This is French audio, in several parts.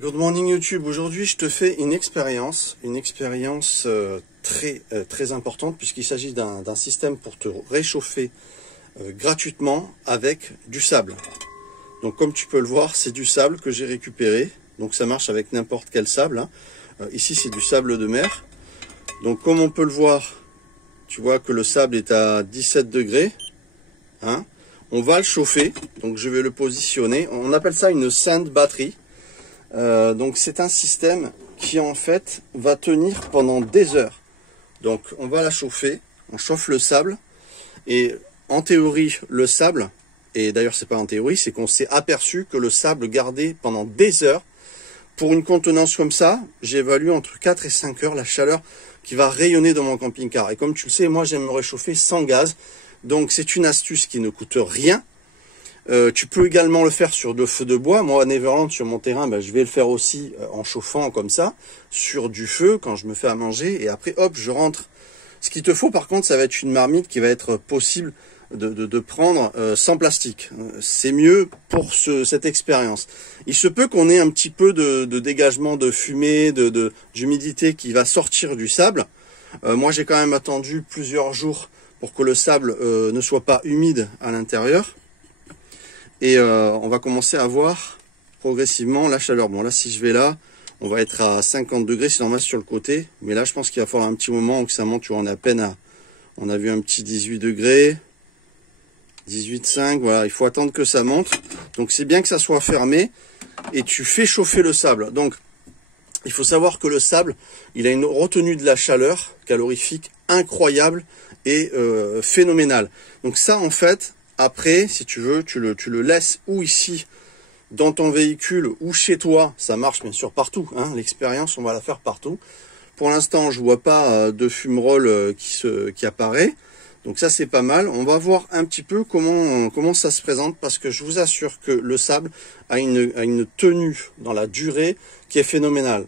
Good morning YouTube. Aujourd'hui, je te fais une expérience très importante puisqu'il s'agit d'un système pour te réchauffer gratuitement avec du sable. Donc comme tu peux le voir, c'est du sable que j'ai récupéré. Donc ça marche avec n'importe quel sable, hein. Ici, c'est du sable de mer. Donc comme on peut le voir, tu vois que le sable est à 17 degrés, hein. On va le chauffer. Donc je vais le positionner. On appelle ça une sand battery. Donc c'est un système qui en fait va tenir pendant des heures. Donc on va la chauffer, on chauffe le sable et en théorie le sable, et d'ailleurs c'est pas en théorie, c'est qu'on s'est aperçu que le sable gardait pendant des heures, pour une contenance comme ça, j'évalue entre 4 et 5 heures la chaleur qui va rayonner dans mon camping-car. Et comme tu le sais, moi j'aime me réchauffer sans gaz, donc c'est une astuce qui ne coûte rien. Tu peux également le faire sur de feu de bois. Moi à Neverland sur mon terrain, je vais le faire aussi en chauffant comme ça sur du feu quand je me fais à manger, et après hop je rentre. Ce qu'il te faut par contre, ça va être une marmite qui va être possible de prendre sans plastique. C'est mieux pour cette expérience. Il se peut qu'on ait un petit peu de dégagement de fumée, d'humidité qui va sortir du sable. Moi j'ai quand même attendu plusieurs jours pour que le sable ne soit pas humide à l'intérieur. Et on va commencer à voir progressivement la chaleur. Bon là, si je vais là, on va être à 50 degrés, c'est normal sur le côté. Mais là, je pense qu'il va falloir un petit moment que ça monte. Tu vois, on est à peine à... On a vu un petit 18 degrés, 18,5. Voilà, il faut attendre que ça monte. Donc c'est bien que ça soit fermé. Et tu fais chauffer le sable. Donc il faut savoir que le sable, il a une retenue de la chaleur calorifique incroyable et phénoménale. Donc ça, en fait... Après, si tu veux, tu le laisses ou ici, dans ton véhicule, ou chez toi. Ça marche bien sûr partout, hein. L'expérience, on va la faire partout. Pour l'instant, je vois pas de fumerole qui apparaît. Donc ça, c'est pas mal. On va voir un petit peu comment ça se présente, parce que je vous assure que le sable a une tenue dans la durée qui est phénoménale.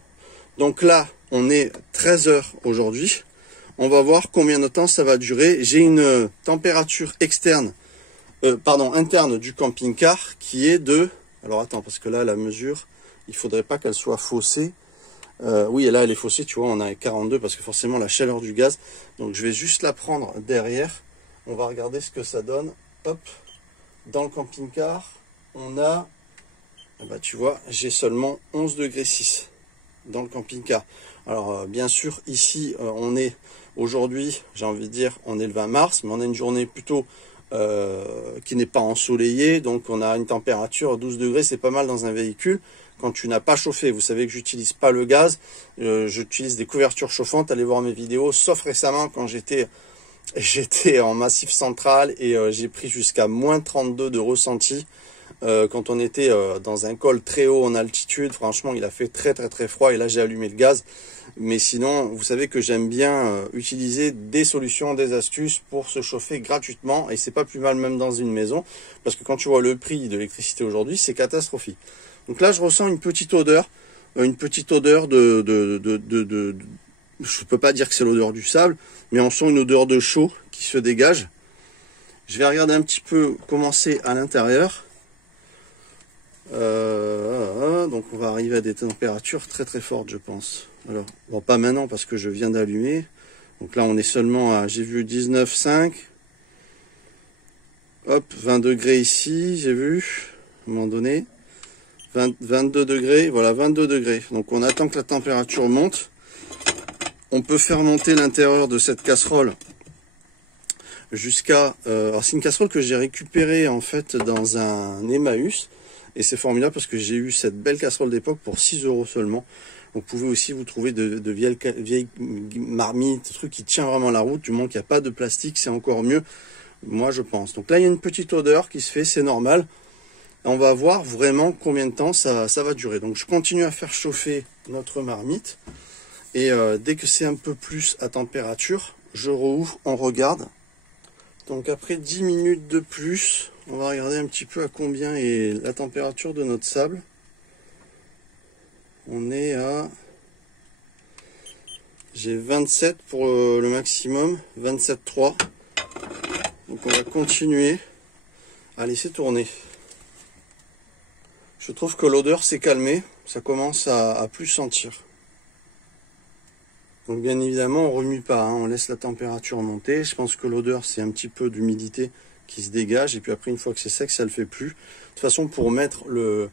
Donc là, on est 13 heures aujourd'hui. On va voir combien de temps ça va durer. J'ai une température interne du camping-car qui est de... Alors attends, parce que là, la mesure, il faudrait pas qu'elle soit faussée. Oui, et là, elle est faussée, tu vois, on a 42 parce que forcément, la chaleur du gaz. Donc, je vais juste la prendre derrière. On va regarder ce que ça donne. Hop, dans le camping-car, on a... tu vois, j'ai seulement 11 degrés 6 dans le camping-car. Alors, bien sûr, ici, on est aujourd'hui, j'ai envie de dire, on est le 20 mars, mais on a une journée plutôt... qui n'est pas ensoleillé, donc on a une température 12 degrés, c'est pas mal dans un véhicule quand tu n'as pas chauffé. Vous savez que j'utilise pas le gaz, j'utilise des couvertures chauffantes. Allez voir mes vidéos, sauf récemment quand j'étais en massif central et j'ai pris jusqu'à moins 32 de ressenti quand on était dans un col très haut en altitude. Franchement, il a fait très froid et là j'ai allumé le gaz. Mais sinon, vous savez que j'aime bien utiliser des solutions, des astuces pour se chauffer gratuitement. Et c'est pas plus mal même dans une maison. Parce que quand tu vois le prix de l'électricité aujourd'hui, c'est catastrophique. Donc là, je ressens une petite odeur. Je peux pas dire que c'est l'odeur du sable, mais on sent une odeur de chaud qui se dégage. Je vais regarder un petit peu comment c'est à l'intérieur. Donc on va arriver à des températures très fortes, je pense. Alors, bon, pas maintenant parce que je viens d'allumer. Donc là, on est seulement à, j'ai vu 19,5. Hop, 20 degrés ici, j'ai vu, à un moment donné. 22 degrés, voilà, 22 degrés. Donc on attend que la température monte. On peut faire monter l'intérieur de cette casserole jusqu'à... alors c'est une casserole que j'ai récupérée en fait dans un Emmaüs. Et c'est formidable parce que j'ai eu cette belle casserole d'époque pour 6 € seulement. Vous pouvez aussi vous trouver de vieilles marmites, trucs qui tient vraiment la route. Du moment qu'il n'y a pas de plastique, c'est encore mieux, moi je pense. Donc là, il y a une petite odeur qui se fait, c'est normal. On va voir vraiment combien de temps ça va durer. Donc je continue à faire chauffer notre marmite. Et dès que c'est un peu plus à température, je rouvre, on regarde. Donc après 10 minutes de plus, on va regarder un petit peu à combien est la température de notre sable. On est à... J'ai 27 pour le maximum, 27,3. Donc on va continuer à laisser tourner. Je trouve que l'odeur s'est calmée. ça commence à plus sentir. Donc bien évidemment, on remue pas, hein, on laisse la température monter. Je pense que l'odeur, c'est un petit peu d'humidité qui se dégage. Et puis après, une fois que c'est sec, ça ne le fait plus. De toute façon, pour mettre le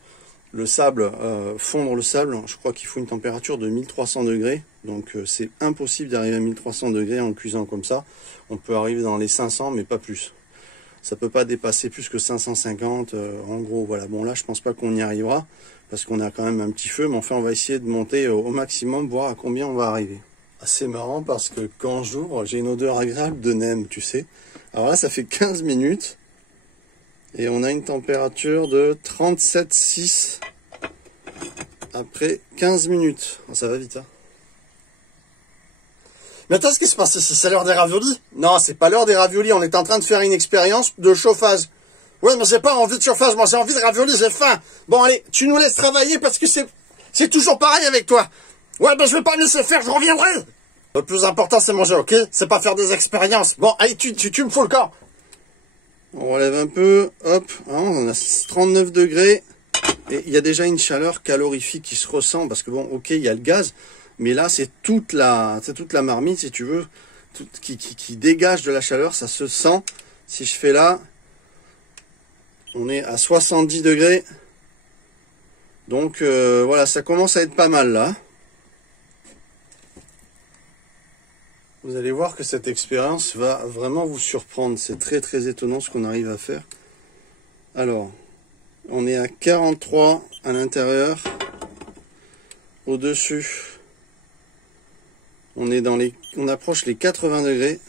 sable, fondre le sable, je crois qu'il faut une température de 1300 degrés. Donc c'est impossible d'arriver à 1300 degrés en cuisant comme ça. On peut arriver dans les 500, mais pas plus. Ça peut pas dépasser plus que 550. En gros, voilà. Bon là, je pense pas qu'on y arrivera, parce qu'on a quand même un petit feu. Mais enfin, on va essayer de monter au maximum, voir à combien on va arriver. C'est marrant parce que quand j'ouvre, j'ai une odeur agréable de nem, tu sais. Alors là, ça fait 15 minutes. Et on a une température de 37,6 après 15 minutes. Oh, ça va vite, hein. Mais attends, ce qui se passe ici, c'est l'heure des raviolis? Non, c'est pas l'heure des raviolis. On est en train de faire une expérience de chauffage. Ouais, mais j'ai pas envie de chauffage. Moi, j'ai envie de raviolis, j'ai faim. Bon, allez, tu nous laisses travailler parce que c'est toujours pareil avec toi. Ouais, ben je vais pas me laisser faire, je reviendrai. Le plus important, c'est manger, ok? C'est pas faire des expériences. Bon, allez, tu me fous le corps. On relève un peu, hop, hein, on a 39 degrés. Et il y a déjà une chaleur calorifique qui se ressent, parce que bon, ok, il y a le gaz, mais là, c'est toute la marmite, si tu veux, qui dégage de la chaleur, ça se sent. Si je fais là, on est à 70 degrés. Donc, voilà, ça commence à être pas mal, là. Vous allez voir que cette expérience va vraiment vous surprendre. C'est très très étonnant ce qu'on arrive à faire. Alors, on est à 43 à l'intérieur. Au-dessus, on approche les 80 degrés.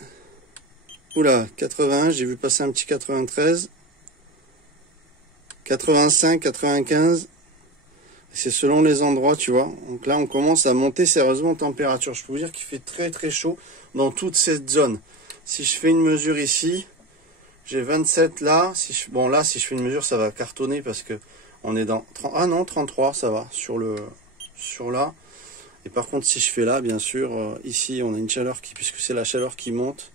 Oula, 81, j'ai vu passer un petit 93. 85, 95. C'est selon les endroits, tu vois. Donc là, on commence à monter sérieusement en température. Je peux vous dire qu'il fait très très chaud dans toute cette zone. Si je fais une mesure ici, j'ai 27 là. Bon là, si je fais une mesure, ça va cartonner parce que on est dans 30, ah non, 33, ça va sur là. Et par contre, si je fais là, bien sûr, ici, on a une chaleur puisque c'est la chaleur qui monte.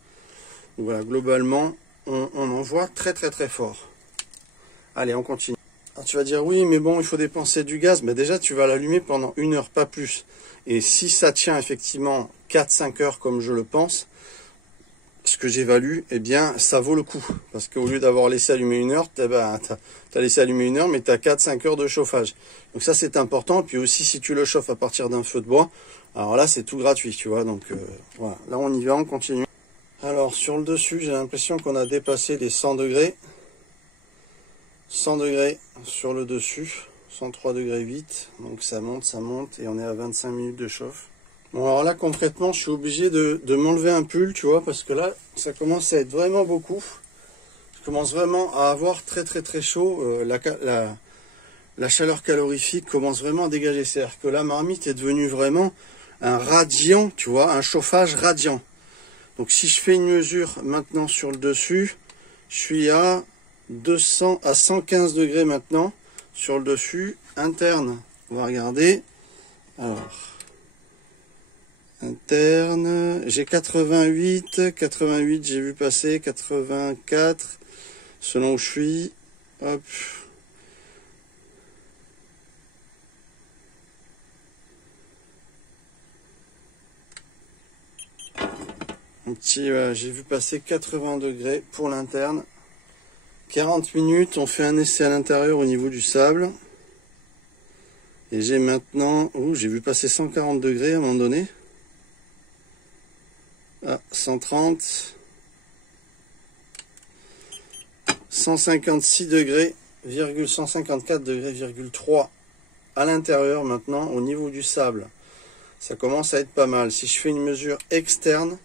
Donc voilà, globalement, on en voit très très très fort. Allez, on continue. Alors tu vas dire, oui, mais bon, il faut dépenser du gaz. Mais déjà, tu vas l'allumer pendant 1 heure, pas plus. Et si ça tient effectivement 4-5 heures, comme je le pense, ce que j'évalue, eh bien, ça vaut le coup. Parce qu'au lieu d'avoir laissé allumer 1 heure, t'as laissé allumer 1 heure, mais tu as 4-5 heures de chauffage. Donc ça, c'est important. Puis aussi, si tu le chauffes à partir d'un feu de bois, alors là, c'est tout gratuit, tu vois. Donc voilà, là, on y va, on continue. Alors, sur le dessus, j'ai l'impression qu'on a dépassé les 100 degrés. 100 degrés sur le dessus, 103 degrés 8, donc ça monte, et on est à 25 minutes de chauffe. Bon, alors là, concrètement, je suis obligé de m'enlever un pull, tu vois, parce que là, ça commence à être vraiment beaucoup. Je commence vraiment à avoir très très très chaud, la chaleur calorifique commence vraiment à dégager. C'est-à-dire que la marmite est devenue vraiment un radiant, tu vois, un chauffage radiant. Donc si je fais une mesure maintenant sur le dessus, je suis à 115 degrés maintenant sur le dessus. Interne, on va regarder. Alors, interne, j'ai 88, j'ai vu passer, 84, selon où je suis. Hop. J'ai vu passer 80 degrés pour l'interne. 40 minutes, on fait un essai à l'intérieur au niveau du sable. Et j'ai maintenant... j'ai vu passer 140 degrés à un moment donné. Ah, 130. 156 degrés, 154 degrés, 3 à l'intérieur maintenant au niveau du sable. Ça commence à être pas mal. Si je fais une mesure externe,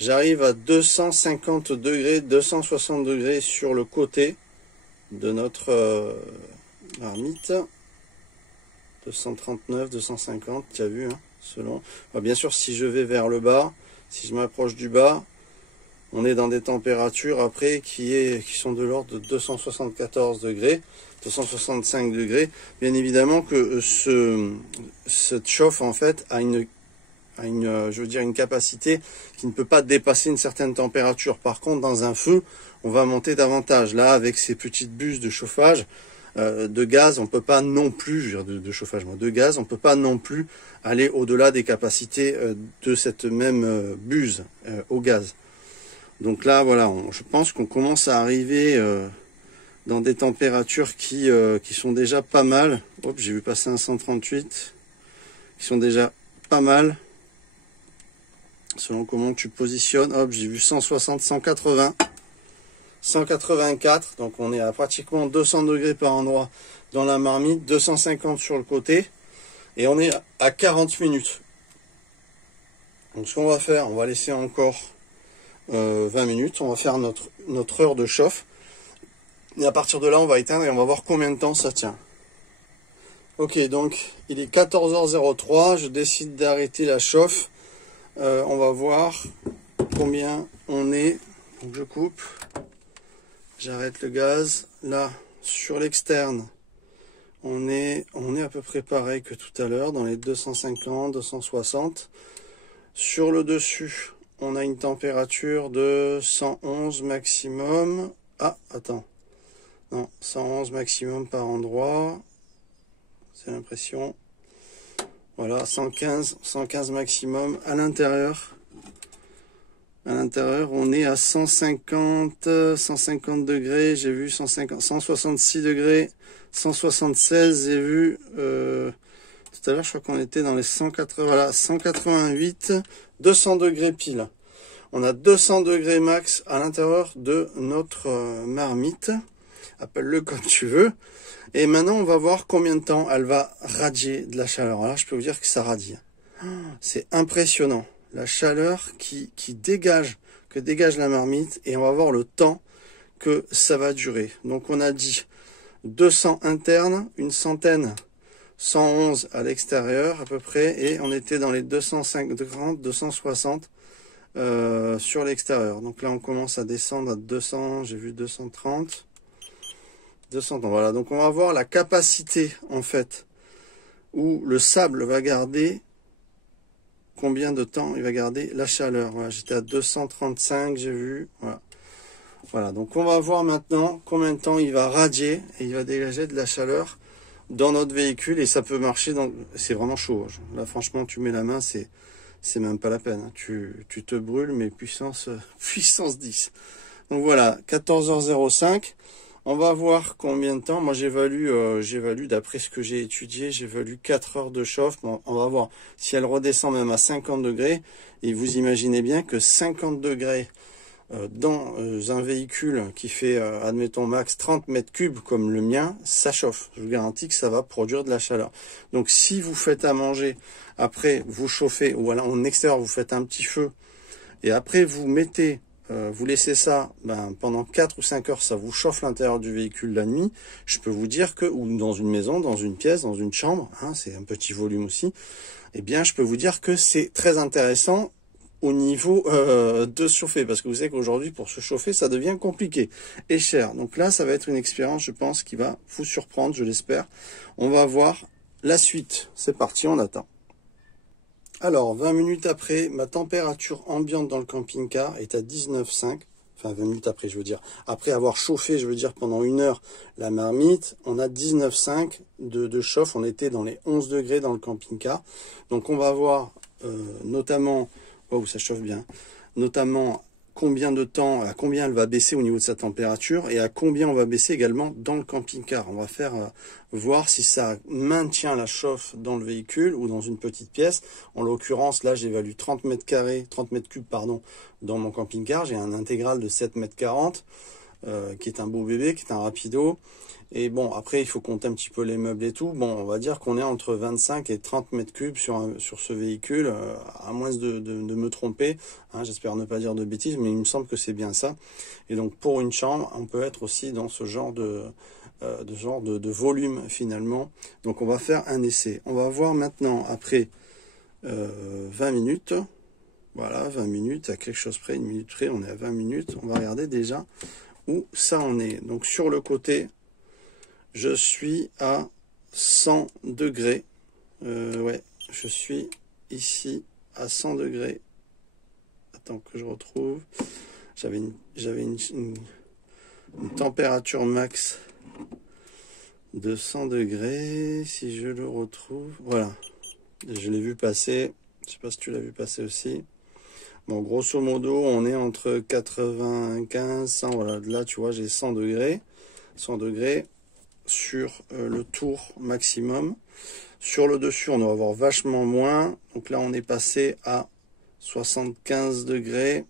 j'arrive à 250 degrés, 260 degrés sur le côté de notre marmite. 239, 250, tu as vu, hein, selon. Alors, bien sûr, si je vais vers le bas, si je m'approche du bas, on est dans des températures après qui sont de l'ordre de 274 degrés, 265 degrés. Bien évidemment que cette chauffe en fait a une capacité qui ne peut pas dépasser une certaine température. Par contre, dans un feu, on va monter davantage. Là, avec ces petites buses de chauffage, de gaz, on peut pas non plus, je veux dire de chauffage, de gaz, on peut pas non plus aller au-delà des capacités de cette même buse au gaz. Donc là, voilà, je pense qu'on commence à arriver dans des températures qui sont déjà pas mal. Hop, j'ai vu passer un 138, qui sont déjà pas mal. Selon comment tu positionnes, hop, j'ai vu 160, 180, 184, donc on est à pratiquement 200 degrés par endroit dans la marmite, 250 sur le côté, et on est à 40 minutes. Donc ce qu'on va faire, on va laisser encore 20 minutes, on va faire notre heure de chauffe, et à partir de là, on va éteindre et on va voir combien de temps ça tient. Ok, donc il est 14h03, je décide d'arrêter la chauffe. On va voir combien on est. Donc je coupe, j'arrête le gaz. Là, sur l'externe, on est à peu près pareil que tout à l'heure, dans les 250, 260. Sur le dessus, on a une température de 111 maximum. Ah, attends. Non, 111 maximum par endroit. C'est l'impression. Voilà, 115 maximum à l'intérieur. À l'intérieur, on est à 150 degrés. J'ai vu 166 degrés, 176. J'ai vu tout à l'heure, je crois qu'on était dans les 180, voilà, 188, 200 degrés pile. On a 200 degrés max à l'intérieur de notre marmite. Appelle-le comme tu veux. Et maintenant, on va voir combien de temps elle va radier de la chaleur. Alors, je peux vous dire que ça radie. C'est impressionnant. La chaleur que dégage la marmite. Et on va voir le temps que ça va durer. Donc, on a dit 200 internes, une centaine, 111 à l'extérieur à peu près. Et on était dans les 250, 260 sur l'extérieur. Donc là, on commence à descendre à 200. J'ai vu 230. 200 ans. Voilà, donc on va voir la capacité en fait où le sable va garder combien de temps il va garder la chaleur. Voilà, j'étais à 235, j'ai vu. Voilà, donc on va voir maintenant combien de temps il va radier et il va dégager de la chaleur dans notre véhicule et ça peut marcher. C'est vraiment chaud. Là, franchement, tu mets la main, c'est même pas la peine. Hein. Tu te brûles, mais puissance 10. Donc voilà, 14h05. On va voir combien de temps. Moi, j'évalue d'après ce que j'ai étudié, j'évalue 4 heures de chauffe. Bon, on va voir si elle redescend même à 50 degrés. Et vous imaginez bien que 50 degrés dans un véhicule qui fait, admettons, max 30 mètres cubes comme le mien, ça chauffe. Je vous garantis que ça va produire de la chaleur. Donc, si vous faites à manger, après, vous chauffez, ou alors en extérieur, vous faites un petit feu, et après, vous mettez... vous laissez ça pendant 4 ou 5 heures, ça vous chauffe l'intérieur du véhicule la nuit. Je peux vous dire que, ou dans une maison, dans une pièce, dans une chambre, hein, c'est un petit volume aussi, eh bien je peux vous dire que c'est très intéressant au niveau de chauffer. Parce que vous savez qu'aujourd'hui, pour se chauffer, ça devient compliqué et cher. Donc là, ça va être une expérience, je pense, qui va vous surprendre, je l'espère. On va voir la suite. C'est parti, on attend. Alors, 20 minutes après, ma température ambiante dans le camping-car est à 19,5. Enfin, 20 minutes après, je veux dire. Après avoir chauffé, je veux dire, pendant 1 heure, la marmite, on a 19,5 de chauffe. On était dans les 11 degrés dans le camping-car. Donc, on va voir notamment... Oh, ça chauffe bien. Notamment... combien de temps, à combien elle va baisser au niveau de sa température et à combien on va baisser également dans le camping-car. On va faire voir si ça maintient la chauffe dans le véhicule ou dans une petite pièce. En l'occurrence, là, j'évalue 30 mètres cubes, pardon, dans mon camping-car. J'ai un intégral de 7 mètres 40 qui est un beau bébé, qui est un rapido. Et bon, après, il faut compter un petit peu les meubles et tout. Bon, on va dire qu'on est entre 25 et 30 mètres cubes sur ce véhicule, à moins de me tromper. Hein, j'espère ne pas dire de bêtises, mais il me semble que c'est bien ça. Et donc, pour une chambre, on peut être aussi dans ce genre de volume, finalement. Donc, on va faire un essai. On va voir maintenant, après 20 minutes. Voilà, 20 minutes, à quelque chose près, 1 minute près, on est à 20 minutes. On va regarder déjà où ça en est. Donc, sur le côté... je suis à 100 degrés. Ouais, je suis ici à 100 degrés. Attends que je retrouve. J'avais une température max 200 degrés, si je le retrouve, voilà, je l'ai vu passer, je sais pas si tu l'as vu passer aussi. Bon, grosso modo, on est entre 95, 100, voilà, là tu vois, j'ai 100 degrés sur le tour maximum. Sur le dessus, on doit avoir vachement moins, donc là on est passé à 75 degrés,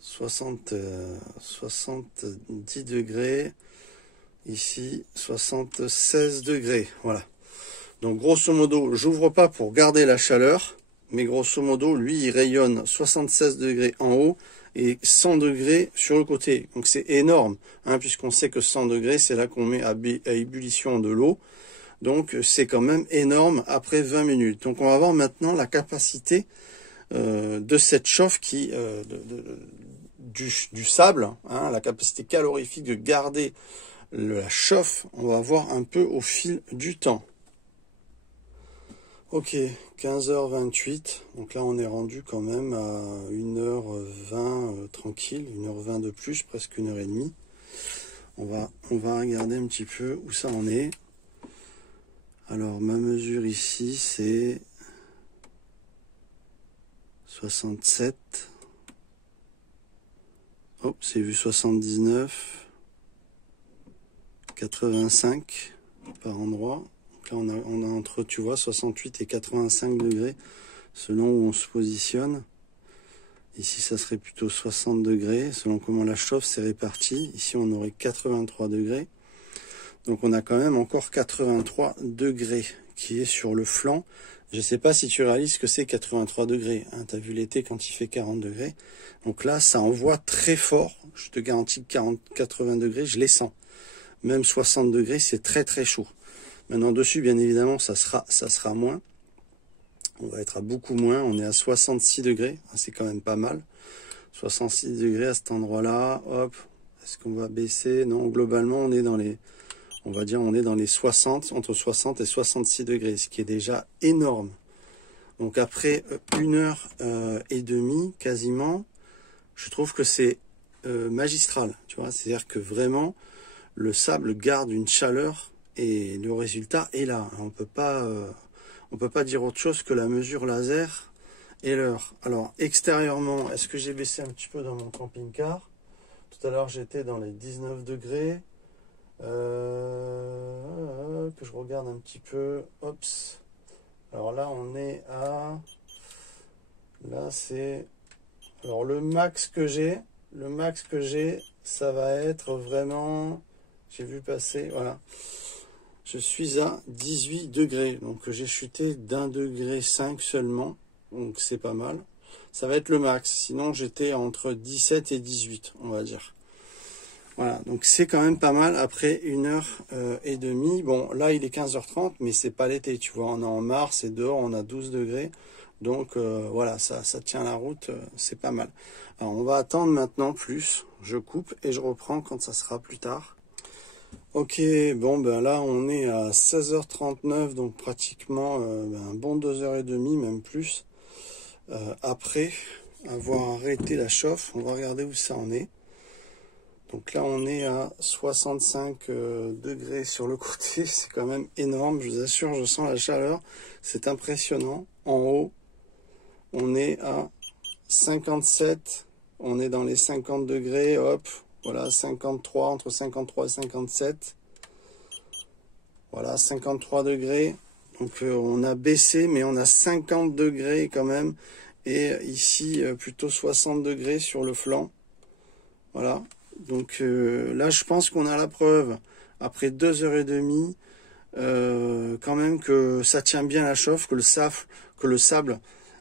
70 degrés, ici 76 degrés, voilà. Donc grosso modo, j'ouvre pas pour garder la chaleur, mais grosso modo, lui, il rayonne 76 degrés en haut et 100 degrés sur le côté. Donc c'est énorme, hein, puisqu'on sait que 100 degrés, c'est là qu'on met à ébullition de l'eau. Donc c'est quand même énorme après 20 minutes. Donc on va voir maintenant la capacité de cette chauffe qui du sable, hein, la capacité calorifique de garder la chauffe. On va voir un peu au fil du temps. Ok, 15h28, donc là on est rendu quand même à 1h20 tranquille, 1h20 de plus, presque 1h30. On va regarder un petit peu où ça en est. Alors ma mesure ici c'est 67. Hop, c'est vu 79. 85 par endroit. Là, on a entre, tu vois, 68 et 85 degrés, selon où on se positionne. Ici, ça serait plutôt 60 degrés, selon comment la chauffe s'est répartie. Ici, on aurait 83 degrés. Donc, on a quand même encore 83 degrés qui est sur le flanc. Je ne sais pas si tu réalises que c'est 83 degrés. Hein, tu as vu l'été quand il fait 40 degrés. Donc là, ça envoie très fort. Je te garantis que 80 degrés, je les sens. Même 60 degrés, c'est très très chaud. Maintenant dessus, bien évidemment, ça sera moins. On va être à beaucoup moins. On est à 66 degrés. C'est quand même pas mal. 66 degrés à cet endroit-là. Hop. Est-ce qu'on va baisser? Non, globalement, on est dans les, on va dire, on est dans les 60, entre 60 et 66 degrés, ce qui est déjà énorme. Donc après 1h30 quasiment, je trouve que c'est magistral. Tu vois, c'est-à-dire que vraiment, le sable garde une chaleur. Et le résultat est là. On peut pas dire autre chose que la mesure laser et l'heure. Alors, extérieurement, est-ce que j'ai baissé un petit peu dans mon camping-car? Tout à l'heure, j'étais dans les 19 degrés. Que je regarde un petit peu. Oups. Alors là, on est à... Là, c'est... Alors, le max que j'ai, ça va être vraiment... J'ai vu passer, voilà. Je suis à 18 degrés, donc j'ai chuté d'1,5 degré seulement, donc c'est pas mal. Ça va être le max, sinon j'étais entre 17 et 18, on va dire. Voilà, donc c'est quand même pas mal après 1h30. Bon, là il est 15h30, mais c'est pas l'été, tu vois, on est en mars et dehors on a 12 degrés. Donc voilà, ça tient la route, c'est pas mal. Alors on va attendre maintenant plus, je coupe et je reprends quand ça sera plus tard. Ok, bon ben là on est à 16h39, donc pratiquement un bon 2h30, même plus. Après avoir arrêté la chauffe, on va regarder où ça en est. Donc là on est à 65 degrés sur le côté, c'est quand même énorme, je vous assure, je sens la chaleur, c'est impressionnant. En haut, on est à 57, on est dans les 50 degrés, hop. Voilà, 53, entre 53 et 57. Voilà, 53 degrés. Donc on a baissé, mais on a 50 degrés quand même. Et ici, plutôt 60 degrés sur le flanc. Voilà. Donc là, je pense qu'on a la preuve, après 2h30, quand même que ça tient bien la chauffe, que le sable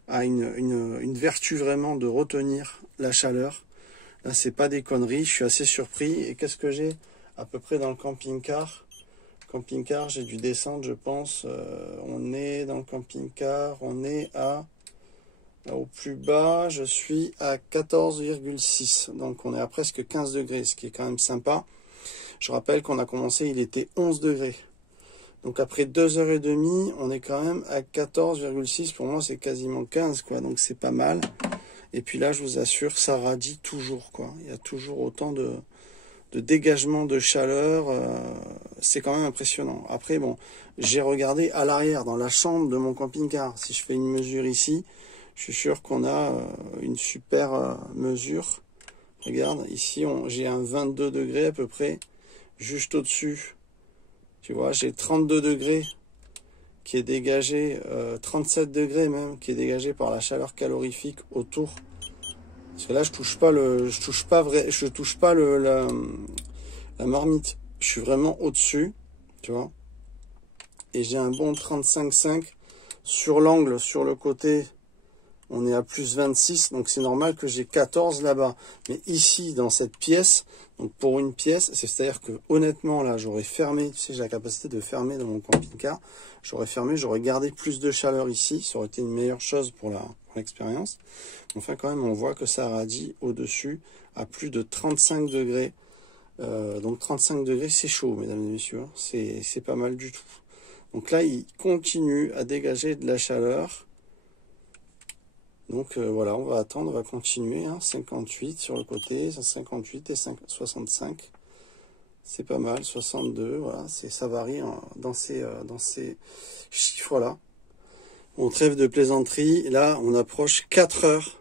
a une vertu vraiment de retenir la chaleur. Là, c'est pas des conneries, je suis assez surpris. Et qu'est-ce que j'ai à peu près dans le camping-car? Camping-car, j'ai dû descendre, je pense. On est dans le camping-car, on est au plus bas, je suis à 14,6. Donc, on est à presque 15 degrés, ce qui est quand même sympa. Je rappelle qu'on a commencé, il était 11 degrés. Donc, après 2h30, on est quand même à 14,6. Pour moi, c'est quasiment 15, quoi. Donc, c'est pas mal. Et puis là, je vous assure, ça radie toujours, quoi. Il y a toujours autant de de dégagement de chaleur, c'est quand même impressionnant. Après, bon, j'ai regardé à l'arrière, dans la chambre de mon camping-car. Si je fais une mesure ici, je suis sûr qu'on a une super mesure. Regarde, ici, j'ai un 22 degrés à peu près, juste au-dessus. Tu vois, j'ai 32 degrés qui est dégagé, 37 degrés même, qui est dégagé par la chaleur calorifique autour. Parce que là, je touche pas la marmite. Je suis vraiment au-dessus, tu vois. Et j'ai un bon 35,5 sur l'angle, sur le côté. On est à plus 26, donc c'est normal que j'ai 14 là-bas. Mais ici, dans cette pièce, donc pour une pièce, c'est-à-dire que honnêtement, là, j'aurais fermé, tu sais, j'ai la capacité de fermer dans mon camping-car. J'aurais fermé, j'aurais gardé plus de chaleur ici. Ça aurait été une meilleure chose pour l'expérience. Enfin, quand même, on voit que ça radie au-dessus à plus de 35 degrés. Donc 35 degrés, c'est chaud, mesdames et messieurs. C'est pas mal du tout. Donc là, il continue à dégager de la chaleur. Donc voilà, on va attendre, on va continuer. 58 sur le côté, 58 et 65. C'est pas mal, 62, voilà, ça varie dans ces chiffres-là. On trêve de plaisanterie. Là, on approche 4 heures,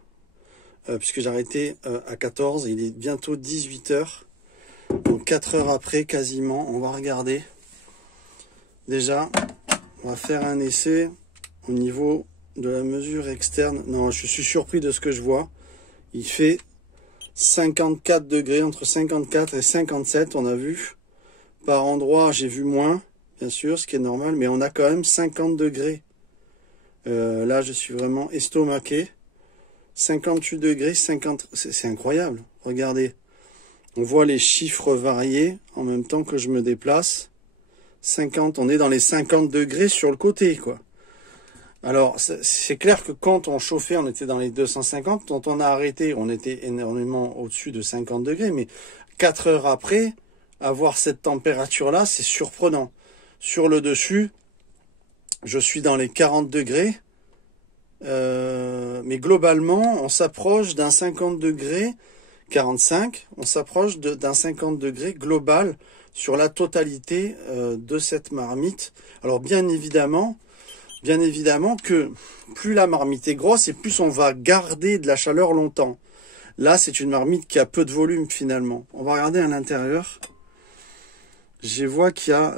puisque j'ai arrêté à 14, il est bientôt 18 heures. Donc 4 heures après, quasiment, on va regarder. Déjà, on va faire un essai au niveau de la mesure externe. Non, je suis surpris de ce que je vois. Il fait 54 degrés, entre 54 et 57, on a vu. Par endroit, j'ai vu moins, bien sûr, ce qui est normal, mais on a quand même 50 degrés. Là, je suis vraiment estomaqué. 58 degrés, 50... C'est incroyable, regardez. On voit les chiffres varier en même temps que je me déplace. 50, on est dans les 50 degrés sur le côté, quoi. Alors, c'est clair que quand on chauffait, on était dans les 250. Quand on a arrêté, on était énormément au-dessus de 50 degrés. Mais 4 heures après, avoir cette température-là, c'est surprenant. Sur le dessus, je suis dans les 40 degrés. Mais globalement, on s'approche d'un 50 degrés, 45. On s'approche d'un 50 degrés global sur la totalité de cette marmite. Alors, bien évidemment que plus la marmite est grosse et plus on va garder de la chaleur longtemps. Là, c'est une marmite qui a peu de volume finalement. On va regarder à l'intérieur. Je vois qu'il y a,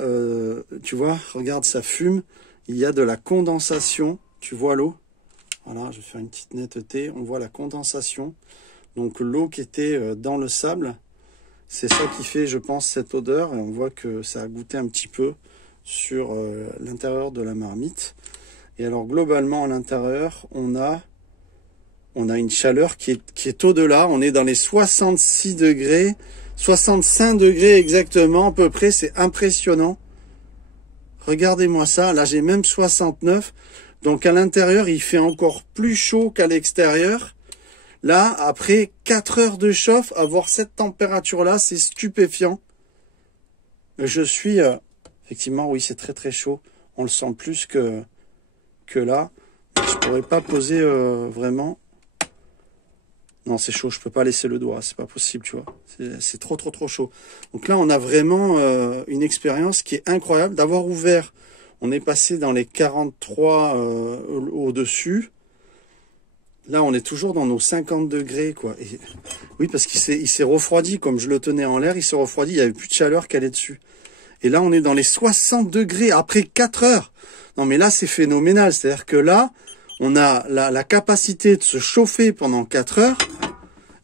tu vois, regarde, ça fume. Il y a de la condensation. Tu vois l'eau? Voilà, je vais faire une petite netteté. On voit la condensation. Donc l'eau qui était dans le sable, c'est ça qui fait, je pense, cette odeur. Et on voit que ça a goûté un petit peu sur l'intérieur de la marmite. Et alors globalement à l'intérieur, on a une chaleur qui est au-delà. On est dans les 66 degrés, 65 degrés exactement à peu près. C'est impressionnant. Regardez-moi ça. Là, j'ai même 69. Donc à l'intérieur, il fait encore plus chaud qu'à l'extérieur. Là, après 4 heures de chauffe, avoir cette température-là, c'est stupéfiant. Je suis... effectivement, oui, c'est très très chaud. On le sent plus que là. Je pourrais pas poser vraiment. Non, c'est chaud. Je peux pas laisser le doigt. C'est pas possible, tu vois. C'est trop chaud. Donc là, on a vraiment une expérience qui est incroyable. D'avoir ouvert, on est passé dans les 43 au-dessus. Là, on est toujours dans nos 50 degrés, quoi. Et, oui, parce qu'il s'est refroidi. Comme je le tenais en l'air, il s'est refroidi. Il n'y avait plus de chaleur qui allait dessus. Et là, on est dans les 60 degrés après 4 heures. Non, mais là, c'est phénoménal. C'est-à-dire que là, on a la capacité de se chauffer pendant 4 heures.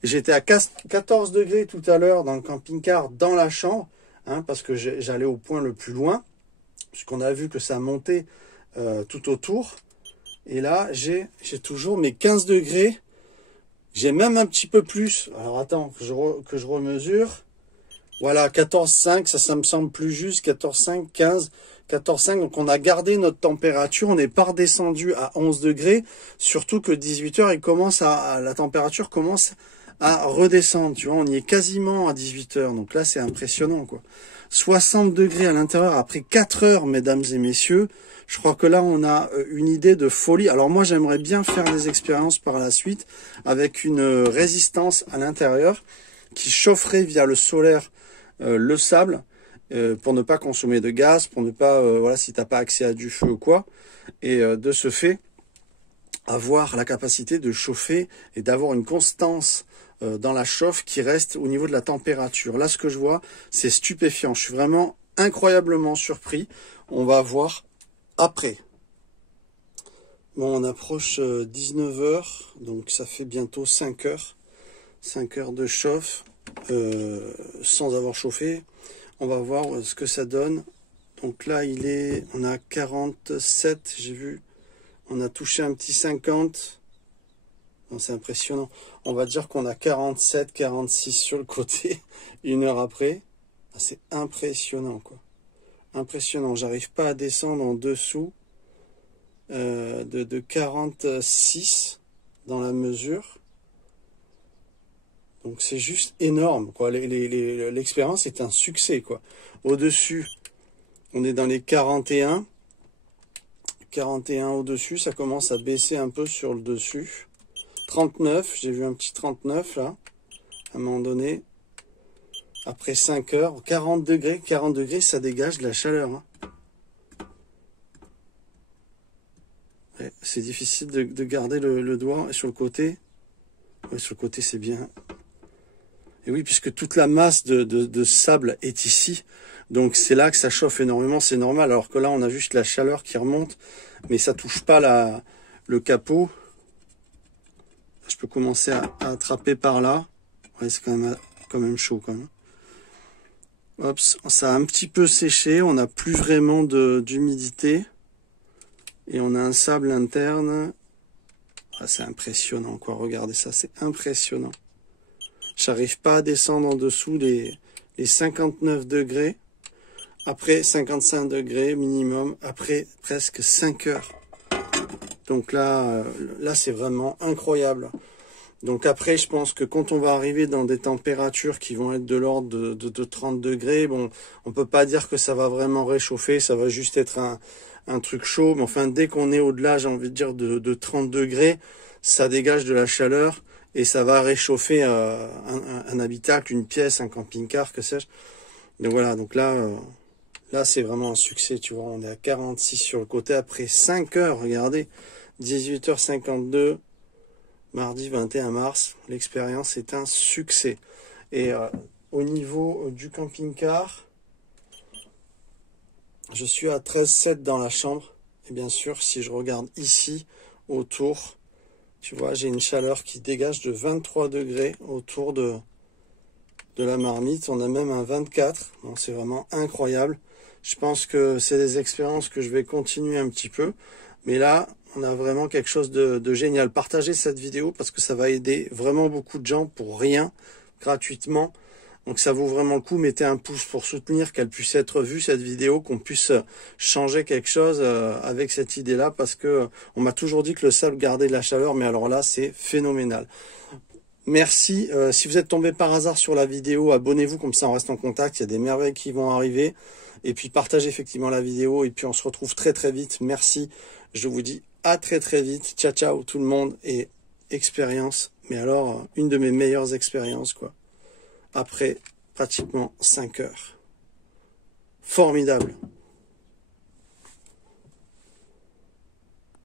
J'étais à 14 degrés tout à l'heure dans le camping-car, dans la chambre, parce que j'allais au point le plus loin, puisqu'on a vu que ça montait tout autour. Et là, j'ai toujours mes 15 degrés. J'ai même un petit peu plus. Alors, attends, que je remesure. Voilà, 14,5, ça me semble plus juste. 14,5, 15, 14,5. Donc, on a gardé notre température. On n'est pas redescendu à 11 degrés. Surtout que 18 heures, la température commence à redescendre. Tu vois, on y est quasiment à 18 heures. Donc là, c'est impressionnant, quoi. 60 degrés à l'intérieur après 4 heures, mesdames et messieurs. Je crois que là, on a une idée de folie. Alors moi, j'aimerais bien faire des expériences par la suite avec une résistance à l'intérieur qui chaufferait via le solaire le sable pour ne pas consommer de gaz, pour ne pas, voilà, si tu n'as pas accès à du feu ou quoi. Et de ce fait, avoir la capacité de chauffer et d'avoir une constance dans la chauffe qui reste au niveau de la température. Là, ce que je vois, c'est stupéfiant. Je suis vraiment incroyablement surpris. On va voir après. Bon, on approche 19 h, donc ça fait bientôt 5 heures. 5 heures de chauffe sans avoir chauffé. On va voir ce que ça donne. Donc là, on a 47, j'ai vu. On a touché un petit 50. C'est impressionnant. On va dire qu'on a 47, 46 sur le côté, 1 heure après. C'est impressionnant, quoi. Impressionnant. J'arrive pas à descendre en dessous de 46 dans la mesure. Donc c'est juste énorme, quoi. L'expérience est un succès, quoi. Au-dessus, on est dans les 41. 41 au-dessus, ça commence à baisser un peu sur le dessus. 39, j'ai vu un petit 39 là, à un moment donné. Après 5 heures, 40 degrés, ça dégage de la chaleur. Hein. Ouais, c'est difficile de garder le doigt sur le côté. Ouais, sur le côté, c'est bien. Et oui, puisque toute la masse de sable est ici. Donc c'est là que ça chauffe énormément, c'est normal. Alors que là, on a juste la chaleur qui remonte. Mais ça touche pas le capot. Je peux commencer à attraper par là. Ouais, c'est quand même chaud quand même. Hop, ça a un petit peu séché. On n'a plus vraiment d'humidité. Et on a un sable interne. Ah, c'est impressionnant, quoi. Regardez ça, c'est impressionnant. J'arrive pas à descendre en dessous les 59 degrés. Après 55 degrés minimum. Après presque 5 heures. Donc là c'est vraiment incroyable. Donc après, je pense que quand on va arriver dans des températures qui vont être de l'ordre de 30 degrés, bon, on peut pas dire que ça va vraiment réchauffer, ça va juste être un truc chaud. Mais enfin, dès qu'on est au-delà, j'ai envie de dire, de 30 degrés, ça dégage de la chaleur et ça va réchauffer un habitacle, une pièce, un camping-car, que sais-je. Donc voilà, donc là c'est vraiment un succès, tu vois. On est à 46 sur le côté après 5 heures, regardez. 18h52, mardi 21 mars. L'expérience est un succès. Et au niveau du camping-car, je suis à 13,7 dans la chambre. Et bien sûr, si je regarde ici, autour, tu vois, j'ai une chaleur qui dégage de 23 degrés autour de la marmite. On a même un 24. Donc c'est vraiment incroyable. Je pense que c'est des expériences que je vais continuer un petit peu. Mais là, on a vraiment quelque chose de génial. Partagez cette vidéo parce que ça va aider vraiment beaucoup de gens pour rien, gratuitement. Donc ça vaut vraiment le coup. Mettez un pouce pour soutenir qu'elle puisse être vue, cette vidéo, qu'on puisse changer quelque chose avec cette idée-là. Parce que on m'a toujours dit que le sable gardait de la chaleur, mais alors là, c'est phénoménal. Merci. Si vous êtes tombé par hasard sur la vidéo, abonnez-vous, comme ça on reste en contact. Il y a des merveilles qui vont arriver. Et puis partagez effectivement la vidéo. Et puis on se retrouve très très vite. Merci. Je vous dis à très très vite. Ciao ciao tout le monde. Et expérience. Mais alors, une de mes meilleures expériences, quoi. Après pratiquement 5 heures. Formidable.